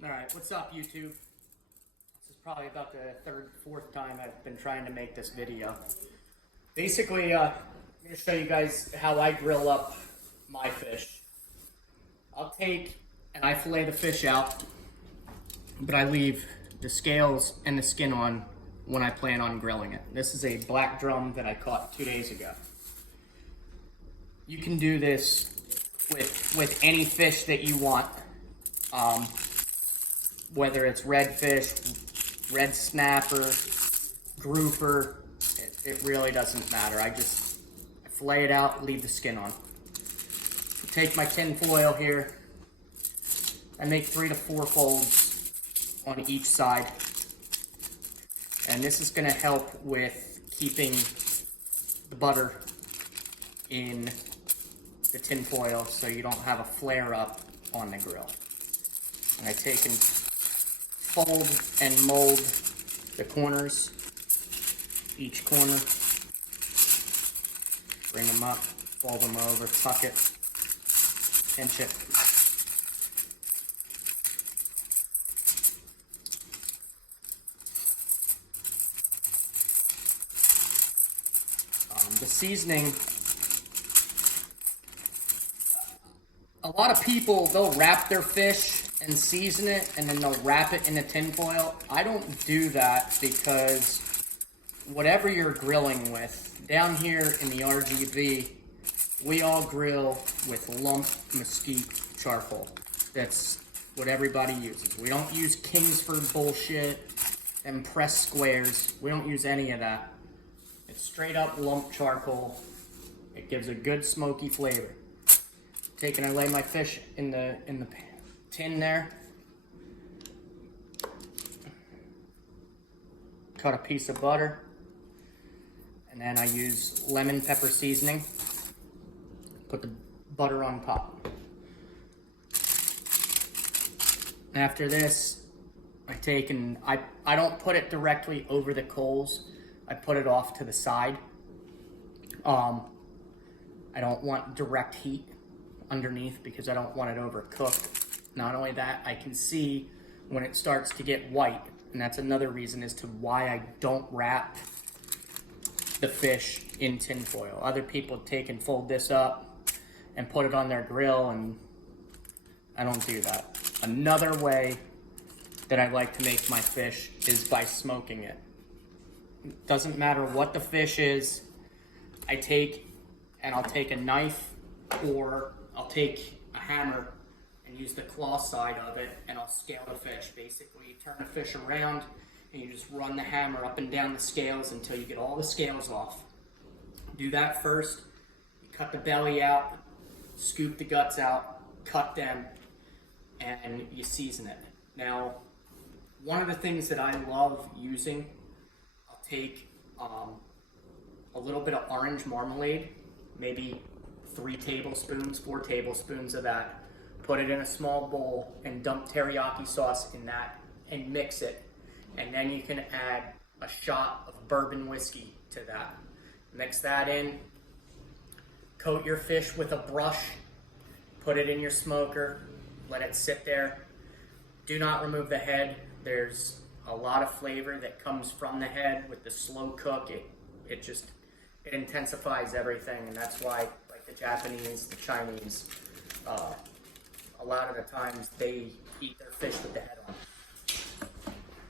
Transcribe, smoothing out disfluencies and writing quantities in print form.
Alright, what's up YouTube? This is probably about the third, fourth time I've been trying to make this video. Basically, I'm going to show you guys how I grill up my fish. I'll take and I fillet the fish out, but I leave the scales and the skin on when I plan on grilling it. This is a black drum that I caught 2 days ago. You can do this with any fish that you want. Whether it's redfish, red snapper, grouper, it really doesn't matter. I fillet it out, leave the skin on. Take my tin foil here. I make 3 to 4 folds on each side. And this is gonna help with keeping the butter in the tin foil so you don't have a flare up on the grill. And I take and fold and mold the corners, each corner, bring them up, fold them over, tuck it, pinch it. The seasoning, a lot of people, they'll wrap their fish and season it and then they'll wrap it in a tin foil. I don't do that because whatever you're grilling with, down here in the RGV, we all grill with lump mesquite charcoal. That's what everybody uses. We don't use Kingsford bullshit and pressed squares. We don't use any of that. It's straight up lump charcoal. It gives a good smoky flavor. Take and I lay my fish in the tin there. Cut a piece of butter. And then I use lemon pepper seasoning. Put the butter on top. After this, I take and I don't put it directly over the coals. I put it off to the side. I don't want direct heat underneath because I don't want it overcooked. Not only that, I can see when it starts to get white, and that's another reason as to why I don't wrap the fish in tin foil. Other people take and fold this up and put it on their grill, and I don't do that. Another way that I like to make my fish is by smoking it. It doesn't matter what the fish is. I'll take a knife or I'll take a hammer and use the claw side of it and I'll scale the fish. Basically, you turn the fish around and you just run the hammer up and down the scales until you get all the scales off. Do that first. You cut the belly out, scoop the guts out, cut them, and you season it. Now, one of the things that I love using, I'll take a little bit of orange marmalade, maybe 3 tablespoons, 4 tablespoons of that. Put it in a small bowl and dump teriyaki sauce in that and mix it. And then you can add a shot of bourbon whiskey to that. Mix that in, coat your fish with a brush, put it in your smoker, let it sit there. Do not remove the head. There's a lot of flavor that comes from the head with the slow cook. It intensifies everything, and that's why, like the Japanese, the Chinese, a lot of the times they eat their fish with the head